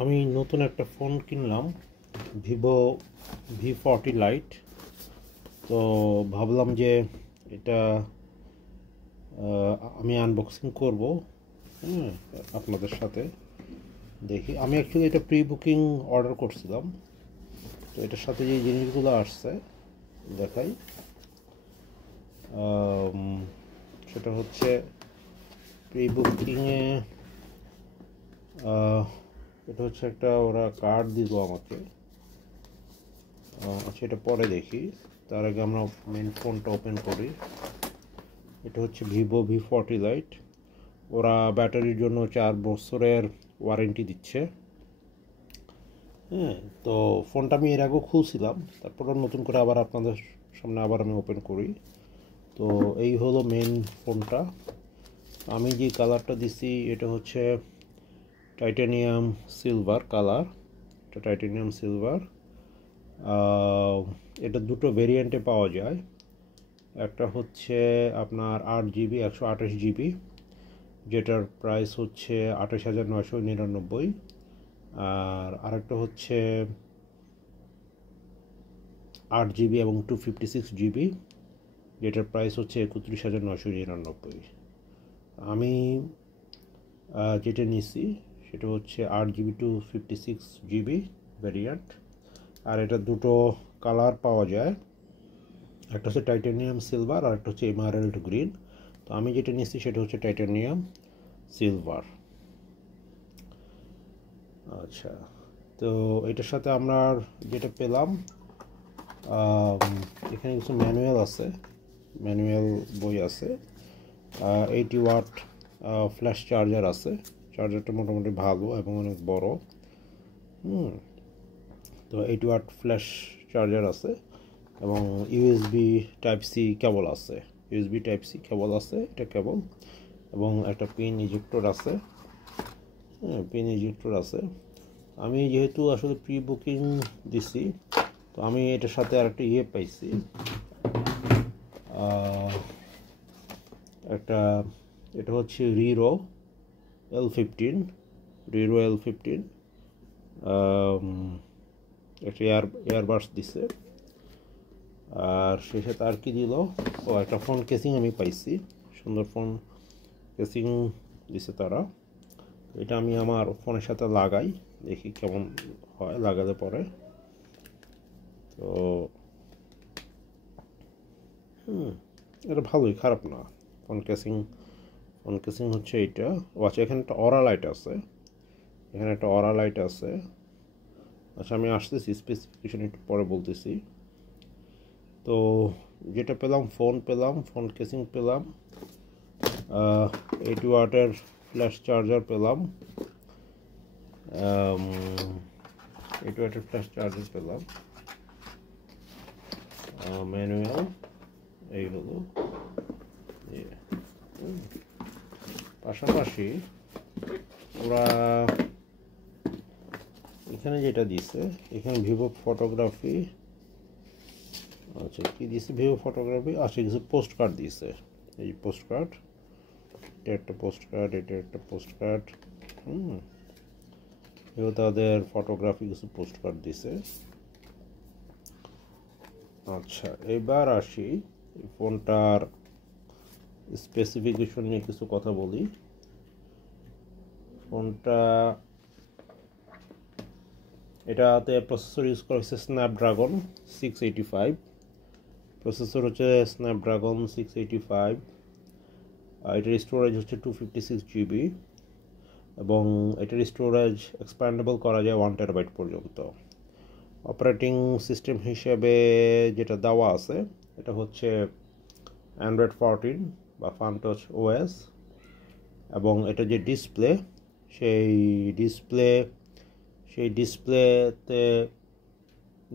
আমি নতুন একটা ফোন কিনলাম, ভিভো V40 লাইট। তো ভাবলাম যে এটা আমি আনবক্সিং করব। হ্যাঁ, আপনাদের সাথে দেখি। আমি অ্যাকচুয়ালি এটা প্রি বুকিং অর্ডার করছিলাম। তো এটার সাথে যে জিনিসগুলো আসছে দেখাই। আম, সেটা হচ্ছে প্রি বুকিংয়ে এটা হচ্ছে একটা ওরা কার্ড দিল আমাকে। আচ্ছা, এটা পরে দেখি। তার আগে আমরা মেন ফোনটা ওপেন করি। এটা হচ্ছে ভিভো V40 লাইট। ওরা ব্যাটারির জন্য 4 বছরের ওয়ারেন্টি দিচ্ছে। হ্যাঁ, তো ফোনটা আমি এর আগেও খুলছিলাম, তারপর নতুন করে আবার আপনাদের সামনে আবার আমি ওপেন করি। তো এই হলো মেন ফোনটা। আমি যে কালারটা দিছি এটা হচ্ছে টাইটানিয়াম সিলভার কালার। এটা টাইটানিয়াম সিলভার। এটা দুটো ভেরিয়েন্টে পাওয়া যায়। একটা হচ্ছে আপনার 8 GB 128 GB, যেটার প্রাইস হচ্ছে 28,999। আর আরেকটা হচ্ছে 8 GB এবং 256 GB, যেটার প্রাইস হচ্ছে 31,999। আমি যেটা নিছি সেটা হচ্ছে 8 GB 256 GB ভ্যারিয়েন্ট। আর এটা দুটো কালার পাওয়া যায়, একটা হচ্ছে টাইটানিয়াম সিলভার আর একটা হচ্ছে এমারেল্ড গ্রিন। তো আমি যেটা নিচ্ছি সেটা হচ্ছে টাইটানিয়াম সিলভার। আচ্ছা, তো এটার সাথে আমরা যেটা পেলাম, এখানে কিছু ম্যানুয়াল আছে, ম্যানুয়াল বই আছে। 80 ওয়াট ফ্ল্যাশ চার্জার আছে। চার্জারটা মোটামুটি ভালো এবং অনেক বড়। তো 80 ওয়াট ফ্ল্যাশ চার্জার আছে এবং ইউএসবি টাইপ সি কেবল আছে। ইউএসবি টাইপ সি কেবল আছে, এটা কেবল। এবং একটা পিন ইজেক্টর আছে। হ্যাঁ, পিন ইজেক্টর আছে। আমি যেহেতু আসলে প্রি বুকিং দিছি, তো আমি এটার সাথে আরেকটা পাইছি, একটা। এটা হচ্ছে রিরো L15, রিরো L15। একটা এয়ারবাডস দিছে। আর সে সাথে আর কি দিল, ও একটা ফোন কেসিং আমি পাইছি, সুন্দর ফোন কেসিং দিছে তারা। এটা আমি আমার ফোনের সাথে লাগাই, দেখি কেমন হয় লাগালে পরে। তো এটা ভালোই, খারাপ না। ফোন কেসিং ফোন কেসিং হচ্ছে এইটা। ও আচ্ছা, এখানে একটা অরা লাইট আছে, এখানে একটা অরা লাইট আছে। আচ্ছা, আমি আসতেছি, স্পেসিফিকেশন একটু পরে বলতেছি। তো যেটা পেলাম, ফোন পেলাম, ফোন কেসিং পেলাম, 80 ওয়াটের ফ্ল্যাশ চার্জার পেলাম, 80 ওয়াটের ফ্ল্যাশ চার্জার পেলাম, ম্যানুয়াল এই হলো। পাশাপাশি ওরা এখানে যেটা দিছে, এখানে ভিভো ফটোগ্রাফি, আচ্ছা কি দিছে, ভিভো ফটোগ্রাফি, আচ্ছা কিছু পোস্ট কার্ড দিছে। এই পোস্ট কার্ড, এটা একটা পোস্ট কার্ড, এটা একটা পোস্ট কার্ড। এও তাদের ফটোগ্রাফি কিছু পোস্ট কার্ড দিছে। আচ্ছা, এবার আসি এই ফোনটার স্পেসিফিকেশন নিয়ে কিছু কথা বলি। ফোনটা, এটাতে প্রসেসর ইউজ করা হচ্ছে স্ন্যাপড্রাগন 685। প্রসেসর হচ্ছে স্ন্যাপড্রাগন 685। এটার স্টোরেজ হচ্ছে 256 GB এবং এটার স্টোরেজ এক্সপ্যান্ডেবল করা যায় 1 TB পর্যন্ত। অপারেটিং সিস্টেম হিসেবে যেটা দেওয়া আছে এটা হচ্ছে অ্যান্ড্রয়েড 14 বা ফানটাচ ওএস। এবং এটা যে ডিসপ্লে, সেই ডিসপ্লে সেই ডিসপ্লেতে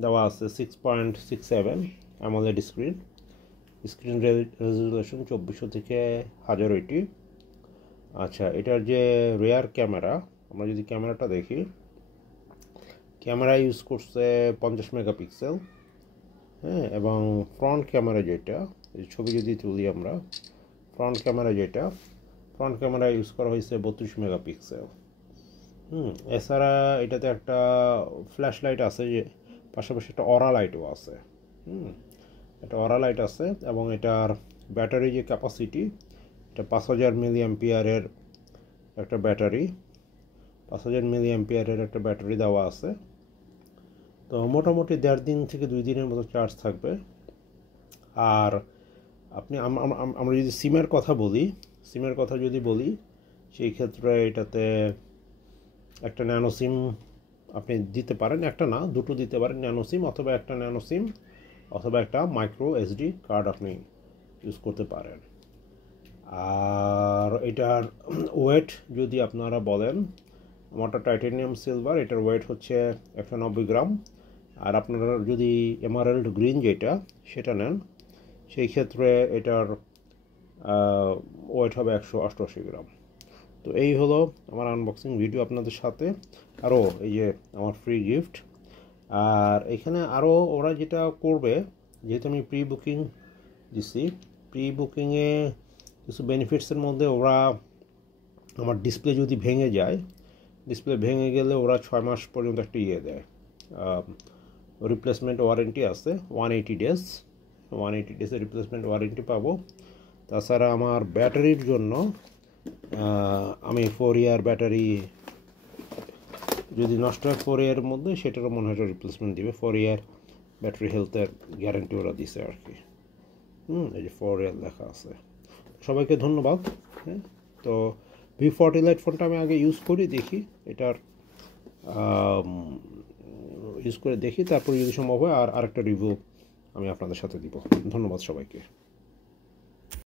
দেওয়া আছে 6.67 অ্যামোলেড স্ক্রিন। স্ক্রিন রেজুলেশন 2400 থেকে 1080। আচ্ছা, এটার যে রেয়ার ক্যামেরা, আমরা যদি ক্যামেরাটা দেখি, ক্যামেরা ইউজ করছে 50 মেগাপিক্সেল। হ্যাঁ, এবং ফ্রন্ট ক্যামেরা যেটা, এই ছবি যদি তুলি আমরা, ফ্রন্ট ক্যামেরা ইউজ করা হয়েছে 32 মেগাপিক্সেল। এছাড়া এটাতে একটা ফ্ল্যাশ লাইট আছে, যে পাশাপাশি একটা অরা লাইটও আছে। একটা অরা লাইট আছে, এবং এটার ব্যাটারি যে ক্যাপাসিটি, এটা 5000 মিলি অ্যাম্পিয়ারের একটা ব্যাটারি, 5000 মিলি অ্যাম্পিয়ারের একটা ব্যাটারি দেওয়া আছে। তো মোটামুটি 1.5 দিন থেকে 2 দিনের মতো চার্জ থাকবে। আর আপনি আমরা যদি সিমের কথা বলি, সেই ক্ষেত্রে এটাতে একটা ন্যানো সিম আপনি দিতে পারেন, একটা না দুটো দিতে পারেন, ন্যানো সিম অথবা একটা ন্যানো সিম অথবা একটা মাইক্রো এসডি কার্ড আপনি ইউজ করতে পারেন। আর এটার ওয়েট যদি আপনারা বলেন, আমারটা টাইটানিয়াম সিলভার, এটার ওয়েট হচ্ছে 190 গ্রাম। আর আপনারা যদি এমারাল্ড গ্রিন যেটা সেটা নেন, সেই ক্ষেত্রে এটার ওয়েট হবে 188 গ্রাম। তো এই হলো আমার আনবক্সিং ভিডিও আপনাদের সাথে। আরও এই যে আমার ফ্রি গিফট। আর এখানে আরও ওরা যেটা করবে, যেহেতু আমি প্রি বুকিং দিছি, প্রি বুকিংয়ে কিছু বেনিফিটসের মধ্যে ওরা আমার ডিসপ্লে যদি ভেঙে যায়, ডিসপ্লে ভেঙে গেলে ওরা 6 মাস পর্যন্ত একটা দেয়, রিপ্লেসমেন্ট ওয়ারেন্টি আছে 180 ডেজ, 180 ডেজের রিপ্লেসমেন্ট ওয়ারেন্টি পাবো। তাছাড়া আমার ব্যাটারির জন্য আমি 4 ইয়ার ব্যাটারি যদি নষ্ট হয় 4 ইয়ারের মধ্যে, সেটারও মনে হয় রিপ্লেসমেন্ট দিবে। 4 ইয়ার ব্যাটারি হেলথের গ্যারান্টি ওরা দিছে আর কি। এই যে 4 ইয়ার লেখা আছে। সবাইকে ধন্যবাদ। হ্যাঁ, তো V40 লাইট ফোনটা আমি আগে ইউজ করি, দেখি এটার ইউজ করে দেখি, তারপর যদি সম্ভব হয় আরেকটা রিভিউ আমি আপনাদের সাথে দিব। ধন্যবাদ সবাইকে।